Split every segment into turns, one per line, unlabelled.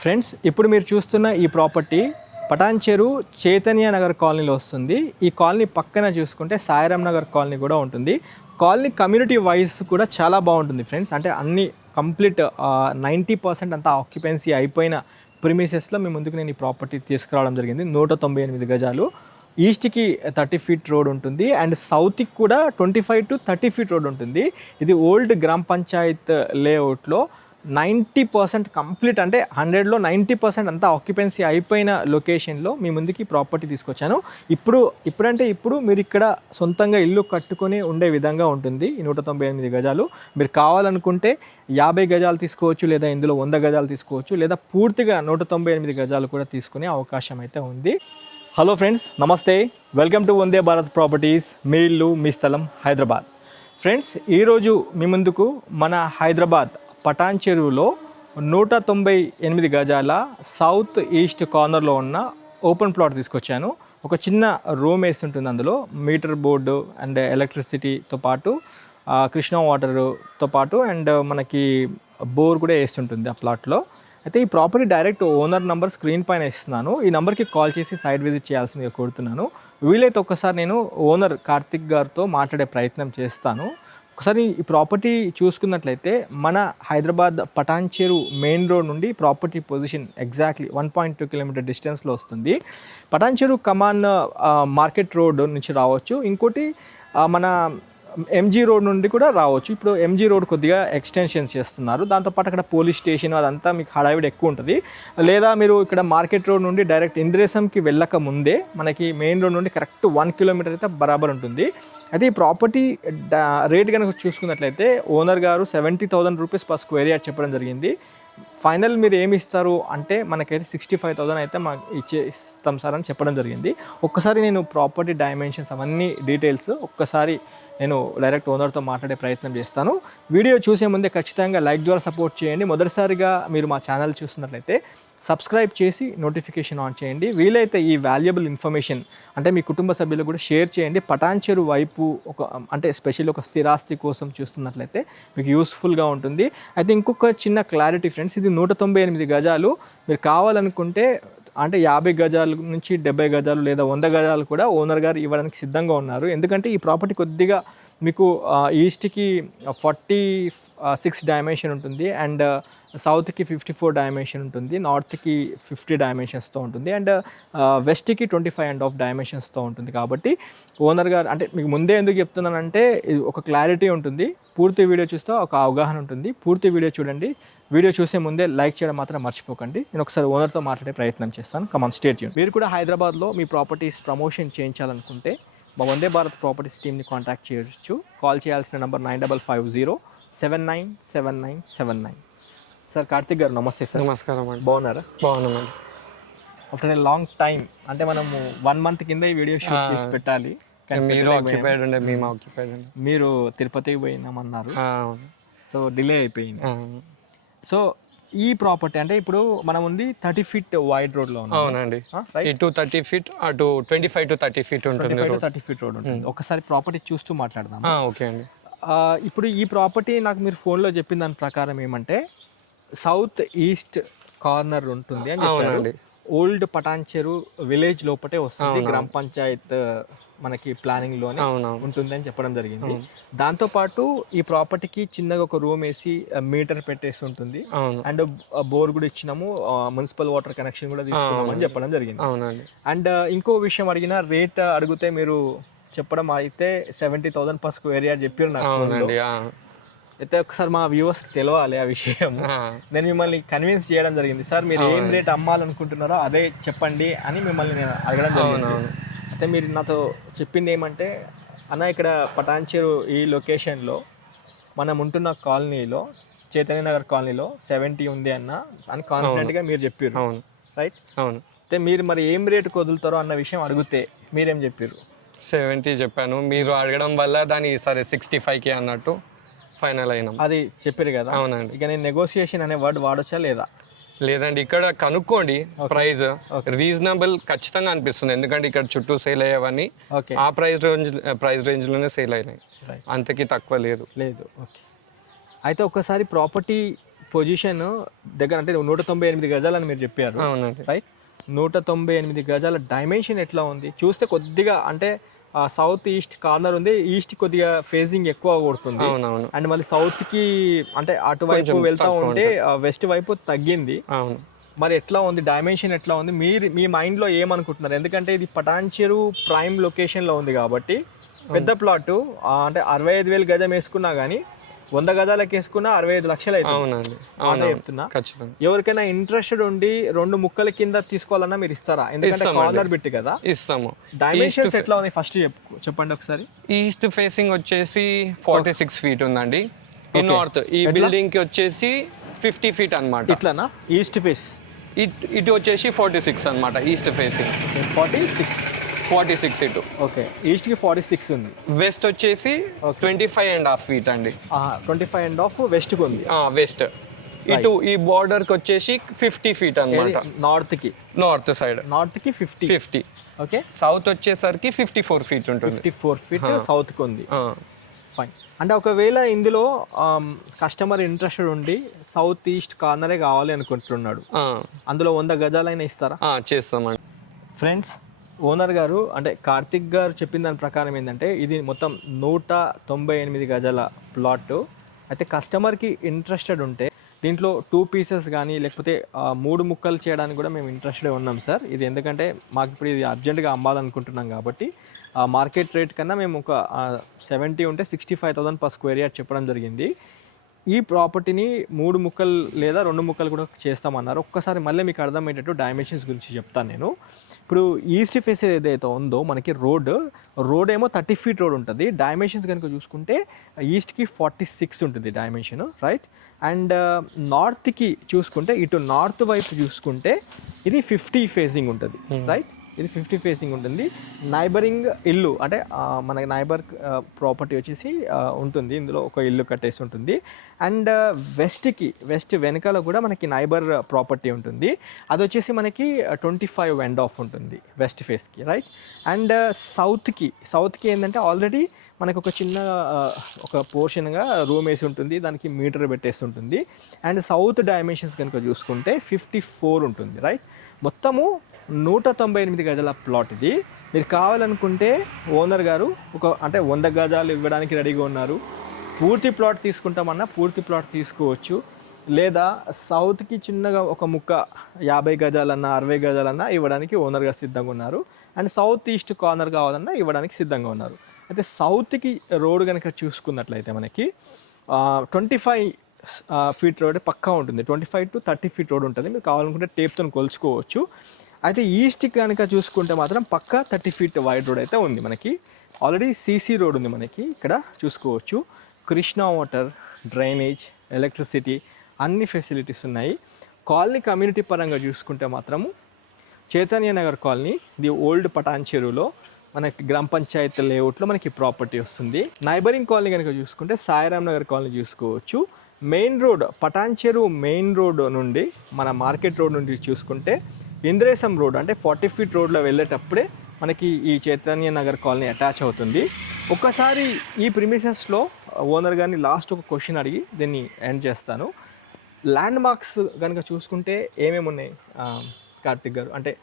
Friends ఇప్పుడు మీరు చూస్తున్న ఈ ప్రాపర్టీ పటాన్చెరు చైతన్య నగర్ కాలనీలో వస్తుంది. ఈ కాలనీ పక్కన చూసుకుంటే సాయిరామ్ నగర్ కాలనీ కూడా ఉంటుంది. కాలనీ కమ్యూనిటీ వైజ్ కూడా చాలా బాగుంటుంది ఫ్రెండ్స్. అంటే అన్ని కంప్లీట్ నైంటీ పర్సెంట్ అంతా ఆక్యుపెన్సీ అయిపోయిన ప్రిమిసెస్లో మీ ముందుకు నేను ఈ ప్రాపర్టీ తీసుకురావడం జరిగింది. నూట తొంభై ఎనిమిది గజాలు. ఈస్ట్కి థర్టీ ఫీట్ రోడ్ ఉంటుంది. అండ్ సౌత్కి కూడా twenty five to thirty feet road ఉంటుంది. ఇది ఓల్డ్ గ్రామ పంచాయత్ లేఅవుట్లో నైంటీ పర్సెంట్ కంప్లీట్ అంటే హండ్రెడ్లో నైంటీ పర్సెంట్ అంతా ఆక్యుపెన్సీ అయిపోయిన లొకేషన్లో మీ ముందుకి ప్రాపర్టీ తీసుకొచ్చాను. ఇప్పుడు ఇప్పుడంటే ఇప్పుడు మీరు ఇక్కడ సొంతంగా ఇల్లు కట్టుకొని ఉండే విధంగా ఉంటుంది. ఈ నూట తొంభై ఎనిమిది గజాలు. మీరు కావాలనుకుంటే యాభై గజాలు తీసుకోవచ్చు లేదా ఇందులో వంద గజాలు తీసుకోవచ్చు లేదా పూర్తిగా నూట తొంభై ఎనిమిది గజాలు కూడా తీసుకునే అవకాశం అయితే ఉంది. హలో ఫ్రెండ్స్ నమస్తే. Welcome to Vande Bharat properties మీ ఇల్లు మీ స్థలం హైదరాబాద్. ఫ్రెండ్స్ ఈరోజు మీ ముందుకు మన హైదరాబాద్ పటాన్ చెరువులో నూట తొంభై ఎనిమిది గజాల సౌత్ ఈస్ట్ కార్నర్లో ఉన్న ఓపెన్ ప్లాట్ తీసుకొచ్చాను. ఒక చిన్న రూమ్ వేసి ఉంటుంది అందులో మీటర్ బోర్డు అండ్ ఎలక్ట్రిసిటీతో పాటు కృష్ణా వాటర్తో పాటు అండ్ మనకి బోర్ కూడా వేస్తుంటుంది ఆ ప్లాట్లో. అయితే ఈ property direct owner number screen పైన ఇస్తున్నాను. ఈ నెంబర్కి కాల్ చేసి సైట్ విజిట్ చేయాల్సిందిగా కోరుతున్నాను. వీలైతే ఒక్కసారి నేను ఓనర్ కార్తిక్ గారితో మాట్లాడే ప్రయత్నం చేస్తాను. ఒకసారి ఈ ప్రాపర్టీ చూసుకున్నట్లయితే మన హైదరాబాద్ పటాన్చేరు మెయిన్ రోడ్ నుండి property position exactly one point two kilometre డిస్టెన్స్లో వస్తుంది. పటాన్చేరు కమాన్ మార్కెట్ రోడ్ నుంచి రావచ్చు. ఇంకోటి మన ఎంజీ రోడ్ నుండి కూడా రావచ్చు. ఇప్పుడు ఎంజీ రోడ్ కొద్దిగా ఎక్స్టెన్షన్స్ చేస్తున్నారు. దాంతోపాటు అక్కడ పోలీస్ స్టేషన్ అదంతా మీకు హడావిడి ఎక్కువ ఉంటుంది. లేదా మీరు ఇక్కడ మార్కెట్ రోడ్ నుండి డైరెక్ట్ ఇంద్రేశంకి వెళ్ళక ముందే మనకి మెయిన్ రోడ్ నుండి కరెక్ట్ వన్ కిలోమీటర్ అయితే బరాబర్ ఉంటుంది. అయితే ఈ ప్రాపర్టీ రేట్ కనుక చూసుకున్నట్లయితే ఓనర్ గారు seventy thousand rupees per square yard చెప్పడం జరిగింది. ఫైనల్ మీరు ఏమి ఇస్తారు అంటే మనకైతే సిక్స్టీ ఫైవ్ థౌసండ్ అయితే మాకు ఇచ్చే ఇస్తాం సార్ అని చెప్పడం జరిగింది. ఒక్కసారి నేను ప్రాపర్టీ డైమెన్షన్స్ అవన్నీ డీటెయిల్స్ ఒక్కసారి నేను డైరెక్ట్ ఓనర్తో మాట్లాడే ప్రయత్నం చేస్తాను. వీడియో చూసే ముందే ఖచ్చితంగా లైక్ ద్వారా సపోర్ట్ చేయండి. మొదటిసారిగా మీరు మా ఛానల్ చూస్తున్నట్లయితే సబ్స్క్రైబ్ చేసి నోటిఫికేషన్ ఆన్ చేయండి. వీలైతే ఈ వాల్యుబుల్ ఇన్ఫర్మేషన్ అంటే మీ కుటుంబ సభ్యులు కూడా షేర్ చేయండి. పటాన్చెరు వైపు ఒక అంటే స్పెషల్ ఒక స్థిరాస్తి కోసం చూస్తున్నట్లయితే మీకు యూస్ఫుల్గా ఉంటుంది. అయితే ఇంకొక చిన్న క్లారిటీ ఫ్రెండ్స్ ఇది నూట తొంభై ఎనిమిది గజాలు. మీరు కావాలనుకుంటే అంటే యాభై గజాల నుంచి డెబ్బై గజాలు లేదా వంద గజాలు కూడా ఓనర్ గారు ఇవ్వడానికి సిద్ధంగా ఉన్నారు. ఎందుకంటే ఈ ప్రాపర్టీ కొద్దిగా మీకు ఈస్ట్కి ఫార్టీ సిక్స్ డైమెన్షన్ ఉంటుంది అండ్ సౌత్కి ఫిఫ్టీ ఫోర్ డైమెన్షన్ ఉంటుంది నార్త్కి ఫిఫ్టీ డైమెన్షన్స్తో ఉంటుంది అండ్ వెస్ట్కి ట్వంటీ ఫైవ్ అండ్ ఆఫ్ డైమెన్షన్స్తో ఉంటుంది కాబట్టి ఓనర్ గారు అంటే మీకు ముందే ఎందుకు చెప్తున్నానంటే ఒక క్లారిటీ ఉంటుంది పూర్తి వీడియో చూస్తే ఒక అవగాహన ఉంటుంది పూర్తి వీడియో చూడండి వీడియో చూసే ముందే లైక్ చేయడం మాత్రం మర్చిపోకండి నేను ఒకసారి ఓనర్తో మాట్లాడే ప్రయత్నం చేస్తాను కమాన్ స్టేట్ మీరు కూడా హైదరాబాద్లో మీ ప్రాపర్టీస్ ప్రమోషన్ చేయించాలనుకుంటే మా వందే భారత్ ప్రాపర్టీస్ టీమ్ని కాంటాక్ట్ చేయొచ్చు. కాల్ చేయాల్సిన number nine double five zero seven nine seven nine seven nine. Sir Karthik గారు నమస్తే సార్.
నమస్కారం అండి.
బాగున్నారా?
బాగున్నామండి
ఆఫ్టర్ ఏ లాంగ్ టైం అంటే మనము వన్ మంత్ కింద ఈ వీడియో షూట్. చేసి పెట్టాలి. కానీ
మీరు
పెట్టలేకపోయాం.
ఆక్యుపైడ్ ఉండే మేము ఆక్యుపైడ్ ఉండే.
మీరు తిరుపతికి పోయినామన్నారు. సో డిలే అయిపోయింది. సో ఈ ప్రాపర్టీ అంటే ఇప్పుడు మనం ఉంది థర్టీ ఫీట్ వైడ్ రోడ్లో
అవునండి. ఇటు థర్టీ ఫీట్ అటు twenty five to thirty feet ఉంటుంది
థర్టీ ఫీట్ రోడ్ ఉంటుంది. ఒకసారి ప్రాపర్టీ చూస్తూ మాట్లాడదాం
ఓకే అండి.
ఇప్పుడు ఈ ప్రాపర్టీ నాకు మీరు ఫోన్లో చెప్పిన దాని ప్రకారం ఏమంటే సౌత్ ఈస్ట్ కార్నర్ ఉంటుంది అని
అవునండి.
ఓల్డ్ పటాన్చెరు విలేజ్ లోపటే వస్తుంది. గ్రామ పంచాయత్ మనకి
ప్లానింగ్లోనే
ఉంటుంది అని చెప్పడం జరిగింది. దాంతో పాటు ఈ ప్రాపర్టీకి చిన్నగా ఒక రూమ్ వేసి మీటర్ పెట్టేసి ఉంటుంది. అండ్ బోర్ కూడా ఇచ్చినాము మున్సిపల్ వాటర్ కనెక్షన్ కూడా తీసుకున్నాము అని చెప్పడం జరిగింది. అండ్ ఇంకో విషయం అడిగిన రేట్ అడిగితే మీరు చెప్పడం అయితే seventy thousand per square yard చెప్పారు నాకు అయితే ఒకసారి మా వ్యూవర్స్ తెలియాలి ఆ విషయం. నేను మిమ్మల్ని కన్విన్స్ చేయడం జరిగింది. సార్ మీరు ఏం. రేట్ అమ్మాలనుకుంటున్నారో అదే చెప్పండి అని మిమ్మల్ని నేను అడగడం జరిగింది. అయితే మీరు నాతో చెప్పింది ఏమంటే అన్న ఇక్కడ పటాన్చెరు ఈ లొకేషన్లో మనం ఉంటున్న కాలనీలో చైతన్య నగర్ కాలనీలో సెవెంటీ ఉంది అన్న అని కాన్ఫిడెంట్గా మీరు చెప్పారు
అవును.
రైట్
అవును.
అయితే మీరు మరి ఏం రేటుకు వదులుతారో అన్న విషయం అడిగితే మీరేం చెప్పారు
సెవెంటీ చెప్పాను. మీరు అడగడం వల్ల దాని సరే సిక్స్టీ కి అన్నట్టు. ఫైనల్ అయినాం.
అది చెప్పారు కదా?
అవునండి.
ఇక నేను నెగోసియేషన్ అనే వర్డ్ వాడొచ్చా లేదా?
లేదండి ఇక్కడ కనుక్కోండి ప్రైస్ రీజనబుల్ ఖచ్చితంగా అనిపిస్తుంది. ఎందుకంటే ఇక్కడ చుట్టూ సేల్ అయ్యేవన్నీ
ఓకే.
ఆ ప్రైస్ రేంజ్ ప్రైస్ రేంజ్లోనే సేల్ అయినాయి. అంతకి తక్కువ లేదు.
లేదు. ఓకే. అయితే ఒక్కసారి ప్రాపర్టీ పొజిషన్ దగ్గర అంటే నూట తొంభై ఎనిమిది గజాలని మీరు చెప్పారు.
అవునండి.
రైట్ నూట తొంభై ఎనిమిది గజాల డైమెన్షన్ ఎట్లా ఉంది? చూస్తే కొద్దిగా అంటే సౌత్ ఈస్ట్ కార్నర్ ఉంది. ఈస్ట్ కొద్దిగా ఫేజింగ్ ఎక్కువ కొడుతుంది. అండ్ మళ్ళీ సౌత్కి అంటే అటువైపు వెళ్తా ఉంటే వెస్ట్ వైపు తగ్గింది.
అవును.
మరి ఎట్లా ఉంది? డైమెన్షన్ ఎట్లా ఉంది? మీరు మీ మైండ్లో ఏమనుకుంటున్నారు? ఎందుకంటే ఇది పటాన్చెరు ప్రైమ్ లొకేషన్లో ఉంది కాబట్టి పెద్ద ప్లాట్ అంటే అరవై ఐదు వేలు గజం వేసుకున్నా కానీ వంద గజాలకు వేసుకున్నా అరవై ఐదు లక్షలు
అవునండి. అవును
చెప్తున్నా.
ఖచ్చితంగా.
ఎవరికైనా ఇంట్రెస్టెడ్ ఉండి రెండు ముక్కల కింద తీసుకోవాలన్నా మీరు ఇస్తారా? ఎందుకంటే. కార్నర్ బిట్ కదా.
ఇస్తాము.
డైమెన్షన్స్ ఎట్లా ఉంది ఫస్ట్ చెప్పండి ఒకసారి.
ఈస్ట్ ఫేసింగ్ వచ్చేసి ఫార్టీ సిక్స్ ఫీట్ ఉందండి. ఈ నార్త్ ఈ బిల్డింగ్కి వచ్చేసి ఫిఫ్టీ ఫీట్ అన్నమాట.
ఇట్లానా? ఈస్ట్ ఫేస్
ఇటు వచ్చేసి ఫార్టీ సిక్స్ అనమాట east facing
forty six
forty six ఇటు
ఓకే. ఈస్ట్కి ఫార్టీ సిక్స్ ఉంది.
వెస్ట్ వచ్చేసి twenty five and half feet అండి.
ట్వంటీ ఫైవ్ అండ్ హాఫ్ వెస్ట్కి ఉంది.
వెస్ట్ ఇటు ఈ border కి వచ్చేసి ఫిఫ్టీ ఫీట్ అన్నమాట.
నార్త్కి.
నార్త్ సైడ్
నార్త్కి ఫిఫ్టీ
ఫిఫ్టీ
ఓకే
సౌత్ వచ్చేసరికి ఫిఫ్టీ ఫోర్ ఫీట్ ఉంటుంది.
ఫిఫ్టీ ఫోర్ ఫీట్ సౌత్కి ఉంది. ఫైన్ అంటే ఒకవేళ ఇందులో కస్టమర్ ఇంట్రెస్టెడ్ ఉండి సౌత్ ఈస్ట్ కార్నరే కావాలి అనుకుంటున్నాడు. అందులో వంద గజాలైనా ఇస్తారా?
చేస్తామండి.
ఫ్రెండ్స్ ఓనర్ గారు అంటే కార్తిక్ గారు చెప్పిన దాని ప్రకారం ఏంటంటే ఇది మొత్తం నూట తొంభై ఎనిమిది గజాల ప్లాట్. అయితే కస్టమర్కి ఇంట్రెస్టెడ్ ఉంటే దీంట్లో టూ పీసెస్ కానీ లేకపోతే మూడు ముక్కలు చేయడానికి కూడా మేము ఇంట్రెస్టెడ్ ఉన్నాం సార్. ఇది ఎందుకంటే మాకు ఇప్పుడు ఇది అర్జెంటుగా అమ్మాలనుకుంటున్నాం కాబట్టి ఆ మార్కెట్ రేట్ కన్నా మేము ఒక సెవెంటీ ఉంటే sixty five thousand per square yard చెప్పడం జరిగింది. ఈ ప్రాపర్టీని మూడు ముక్కలు లేదా రెండు ముక్కలు కూడా చేస్తామన్నారు. ఒక్కసారి మళ్ళీ మీకు అర్థమయ్యేటట్టు డైమెన్షన్స్ గురించి చెప్తాను నేను. ఇప్పుడు ఈస్ట్ ఫేస్ ఏదైతే ఉందో మనకి రోడ్ రోడ్ ఏమో థర్టీ ఫీట్ రోడ్ ఉంటుంది. డైమెన్షన్స్ కనుక చూసుకుంటే ఈస్ట్కి ఫార్టీ సిక్స్ ఉంటుంది డైమెన్షన్ రైట్ అండ్ నార్త్కి చూసుకుంటే ఇటు నార్త్ వైపు చూసుకుంటే ఇది ఫిఫ్టీ ఫేసింగ్ ఉంటుంది రైట్ ఇది ఫిఫ్టీ ఫేసింగ్ ఉంటుంది. నైబరింగ్ ఇల్లు అంటే మన నైబర్ ప్రాపర్టీ వచ్చేసి ఉంటుంది. ఇందులో ఒక ఇల్లు కట్టేసి ఉంటుంది. అండ్ వెస్ట్కి వెస్ట్ వెనకాల కూడా మనకి నైబర్ ప్రాపర్టీ ఉంటుంది. అది వచ్చేసి మనకి ట్వంటీ ఫైవ్ ఎండ్ ఆఫ్ ఉంటుంది వెస్ట్ ఫేస్కి రైట్? అండ్ సౌత్కి సౌత్కి ఏంటంటే ఆల్రెడీ మనకు ఒక చిన్న ఒక పోర్షన్గా రూమ్ వేసి ఉంటుంది. దానికి మీటర్ పెట్టేసి ఉంటుంది. అండ్ సౌత్ డైమెన్షన్స్ కనుక చూసుకుంటే ఫిఫ్టీ ఫోర్ ఉంటుంది రైట్? మొత్తము నూట తొంభై ఎనిమిది గజాల ప్లాట్ ఇది. మీరు కావాలనుకుంటే ఓనర్ గారు ఒక అంటే వంద గజాలు ఇవ్వడానికి రెడీగా ఉన్నారు. పూర్తి ప్లాట్ తీసుకుంటామన్నా పూర్తి ప్లాట్ తీసుకోవచ్చు. లేదా సౌత్కి చిన్నగా ఒక ముక్క యాభై గజాలన్నా అరవై గజాలన్నా ఇవ్వడానికి ఓనర్ గారు సిద్ధంగా ఉన్నారు. అండ్ సౌత్ ఈస్ట్ కార్నర్ కావాలన్నా ఇవ్వడానికి సిద్ధంగా ఉన్నారు. అయితే సౌత్కి రోడ్ కనుక చూసుకున్నట్లయితే మనకి ట్వంటీ ఫైవ్ ఫీట్ రోడ్ పక్కా ఉంటుంది. Twenty five to thirty feet road ఉంటుంది. మీరు కావాలనుకుంటే టేప్తో కొలుచుకోవచ్చు. అయితే ఈస్ట్కి కనుక చూసుకుంటే మాత్రం పక్కా థర్టీ ఫీట్ వైడ్ రోడ్ అయితే ఉంది మనకి. ఆల్రెడీ సీసీ రోడ్ ఉంది మనకి. ఇక్కడ చూసుకోవచ్చు. కృష్ణా వాటర్ డ్రైనేజ్ ఎలక్ట్రిసిటీ అన్ని ఫెసిలిటీస్ ఉన్నాయి. కాలనీ కమ్యూనిటీ పరంగా చూసుకుంటే మాత్రము Chaitanya Nagar colony the old Patan చెరువులో మనకి గ్రామ పంచాయత్ లేఅవుట్లో మనకి ప్రాపర్టీ వస్తుంది. నైబరింగ్ కాలనీ కనుక చూసుకుంటే సాయిరామ్ నగర్ కాలనీ చూసుకోవచ్చు. Main road Patancheru main road నుండి మన మార్కెట్ రోడ్ నుండి చూసుకుంటే ఇంద్రేసం రోడ్ అంటే ఫార్టీ ఫీట్ రోడ్లో వెళ్ళేటప్పుడే మనకి ఈ చైతన్య నగర్ కాలనీ అటాచ్ అవుతుంది. ఒక్కసారి ఈ ప్రిమిసెస్లో ఓనర్ గారిని లాస్ట్ ఒక క్వశ్చన్ అడిగి దీన్ని ఎండ్ చేస్తాను. ల్యాండ్ మార్క్స్ కనుక చూసుకుంటే ఏమేమి ఉన్నాయి కార్తిక్ గారు అంటే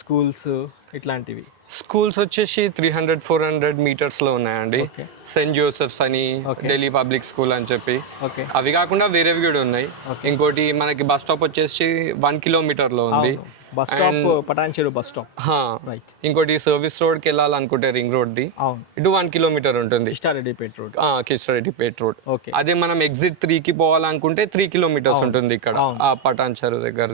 స్కూల్స్ ఇట్లాంటివి?
స్కూల్స్ వచ్చేసి త్రీ హండ్రెడ్ ఫోర్ హండ్రెడ్ మీటర్స్లో ఉన్నాయండి. సెయింట్ జోసెఫ్స్ అని. ఢిల్లీ పబ్లిక్ స్కూల్ అని చెప్పి. అవి కాకుండా వేరేవి కూడా ఉన్నాయి. ఇంకోటి మనకి బస్ స్టాప్ వచ్చేసి వన్ కిలోమీటర్లో ఉంది
bus stop Patancheru bus stop. Right
ఇంకోటి సర్వీస్ రోడ్కి వెళ్ళాలనుకుంటే రింగ్ రోడ్ ది
అవును.
ఇటు వన్ కిలోమీటర్ ఉంటుంది.
Ishtareddypet road.
Kistareddypet road.
Okay.
అదే మనం ఎగ్జిట్ త్రీ కి పోవాలనుకుంటే త్రీ కిలోమీటర్స్ ఉంటుంది ఇక్కడ
అవును.
ఆ పటాన్ చెరువు దగ్గర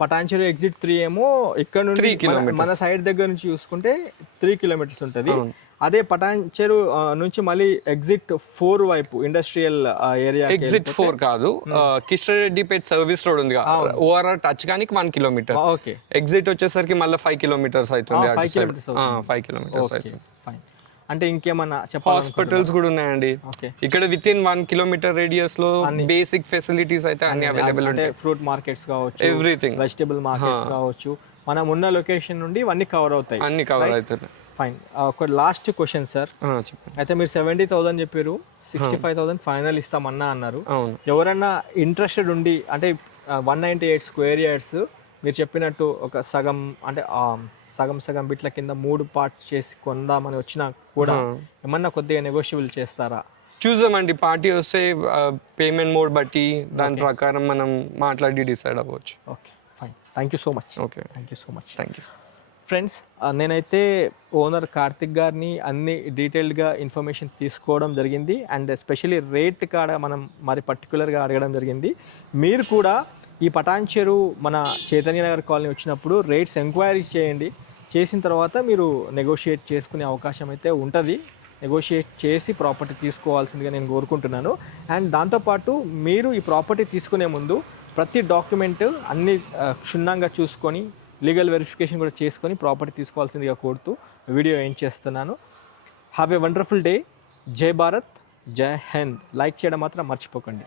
పటాన్ చెరువు ఎగ్జిట్ త్రీ ఏమో ఇక్కడ నుండి మన- సైడ్ దగ్గర నుంచి చూసుకుంటే త్రీ కిలోమీటర్స్ ఉంటుంది. అదే పటాన్ చెరువు ఆ, నుంచి మళ్ళీ ఎగ్జిట్ ఫోర్ వైపు ఇండస్ట్రియల్ ఏరియా
ఎగ్జిట్ ఫోర్ కాదు. కిస్టారెడ్డిపేట్ సర్వీస్ రోడ్ ఉంది ఓఆర్ఆర్ టచ్ కానీ వన్ కిలోమీటర్
ఓకే.
ఎగ్జిట్ వచ్చేసరికి మళ్ళీ ఫైవ్ కిలోమీటర్స్ అవుతుంది
five kilometers
ఫైవ్ కిలోమీటర్స్ అవుతుంది.
ఫైన్ అంటే ఇంకేమన్నా చెప్పాలి
హాస్పిటల్స్ కూడా ఉన్నాయండి.
ఓకే
ఇక్కడ విత్ ఇన్ వన్ కిలోమీటర్ రేడియస్లో బేసిక్ ఫెసిలిటీస్ అయితే అన్ని అవైలబుల్ ఉంటాయి.
ఫ్రూట్ మార్కెట్స్ కావచ్చు
ఎవ్రీథింగ్
వెజిటబుల్ మార్కెట్స్ కావచ్చు. మనం ఉన్న లొకేషన్ నుండి ఇవన్నీ కవర్ అవుతాయి.
అన్ని కవర్ అవుతున్నాయి.
ఫైన్ ఒక లాస్ట్ క్వశ్చన్ సార్ అయితే మీరు సెవెంటీ థౌసండ్ చెప్పారు సిక్స్టీ ఫైవ్ థౌసండ్ ఫైనల్ ఇస్తామన్నా అన్నారు. ఎవరన్నా ఇంట్రెస్టెడ్ ఉండి అంటే one ninety eight square yards మీరు చెప్పినట్టు ఒక సగం అంటే సగం సగం బిట్ల కింద మూడు పార్ట్స్ చేసి కొందామని వచ్చినా కూడా. ఏమన్నా కొద్దిగా నెగోషియబుల్ చేస్తారా?
చూద్దామండి. పార్టీ వస్తే పేమెంట్ మోడ్ బట్టి దాని ప్రకారం మనం మాట్లాడి డిసైడ్ అవ్వచ్చు.
Okay fine thank you so much
okay
thank you so much
thank you
friends నేనైతే ఓనర్ కార్తిక్ గారిని అన్ని డీటెయిల్డ్గా ఇన్ఫర్మేషన్ తీసుకోవడం జరిగింది. అండ్ ఎస్పెషలీ రేట్ కాడ మనం మరి పర్టికులర్గా అడగడం జరిగింది. మీరు కూడా ఈ పటాన్ చెరువు మన చైతన్య నగర్ కాలనీ వచ్చినప్పుడు రేట్స్ ఎంక్వైరీ చేయండి. చేసిన తర్వాత మీరు నెగోషియేట్ చేసుకునే అవకాశం అయితే ఉంటుంది. నెగోషియేట్ చేసి ప్రాపర్టీ తీసుకోవాల్సిందిగా నేను కోరుకుంటున్నాను. అండ్ దాంతోపాటు మీరు ఈ ప్రాపర్టీ తీసుకునే ముందు ప్రతి డాక్యుమెంట్ అన్ని క్షుణ్ణంగా చూసుకొని లీగల్ వెరిఫికేషన్ కూడా చేసుకొని ప్రాపర్టీ తీసుకోవాల్సిందిగా కోరుతూ వీడియో ఏం చేస్తున్నాను. హ్యావ్ ఏ వండర్ఫుల్ డే జై భారత్. జై హింద్. లైక్ చేయడం మాత్రం మర్చిపోకండి.